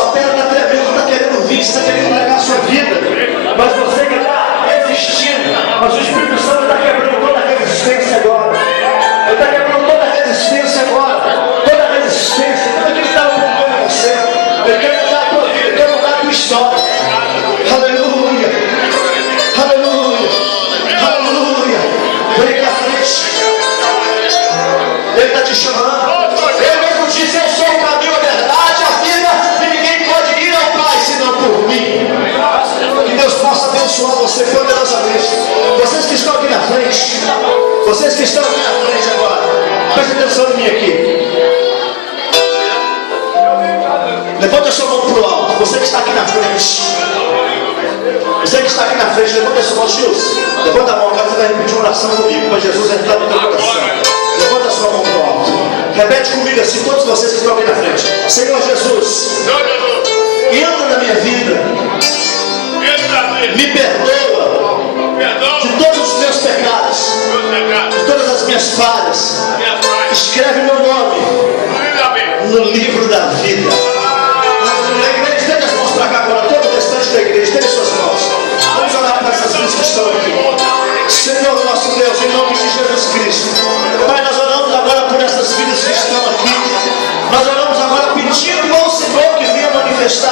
Sua perna está tremendo, está querendo vir, está querendo entregar a sua vida. Mas você que está resistindo. Mas o Espírito Santo está quebrando toda a resistência agora. Ele está quebrando toda a resistência agora. Toda a resistência, tudo aquilo que estava prendendo você. Ele quer mudar a tua vida, ele quer mudar a tua história. Aleluia. Aleluia. Aleluia. Vem cá à frente. Ele está te chamando. Ele mesmo diz: eu sou o caminho, a verdade, a vida, e ninguém pode ir ao Pai senão por mim. Que Deus possa abençoar você poderosamente. Vocês que estão aqui na frente, vocês que estão aqui na frente agora, preste atenção em mim aqui. Levanta a sua mão para o alto. Você que está aqui na frente, você que está aqui na frente, levanta a sua mão, Gilson. Levanta a mão, agora você vai repetir uma oração comigo, para Jesus entrar no teu coração. Levanta a sua mão para o alto. Repete comigo assim, todos vocês que estão aqui na frente. Senhor Jesus, entra na minha vida. Me perdoa de todos os meus pecados, de todas as minhas falhas. Escreve meu nome no livro da vida. A igreja, estende as mãos para cá agora. Todo o restante da igreja, estende suas mãos. Vamos orar para essas vidas que estão aqui. Senhor nosso Deus, em nome de Jesus Cristo, Pai, nós oramos agora por essas vidas que estão aqui. Nós oramos agora pedindo ao Senhor que venha manifestar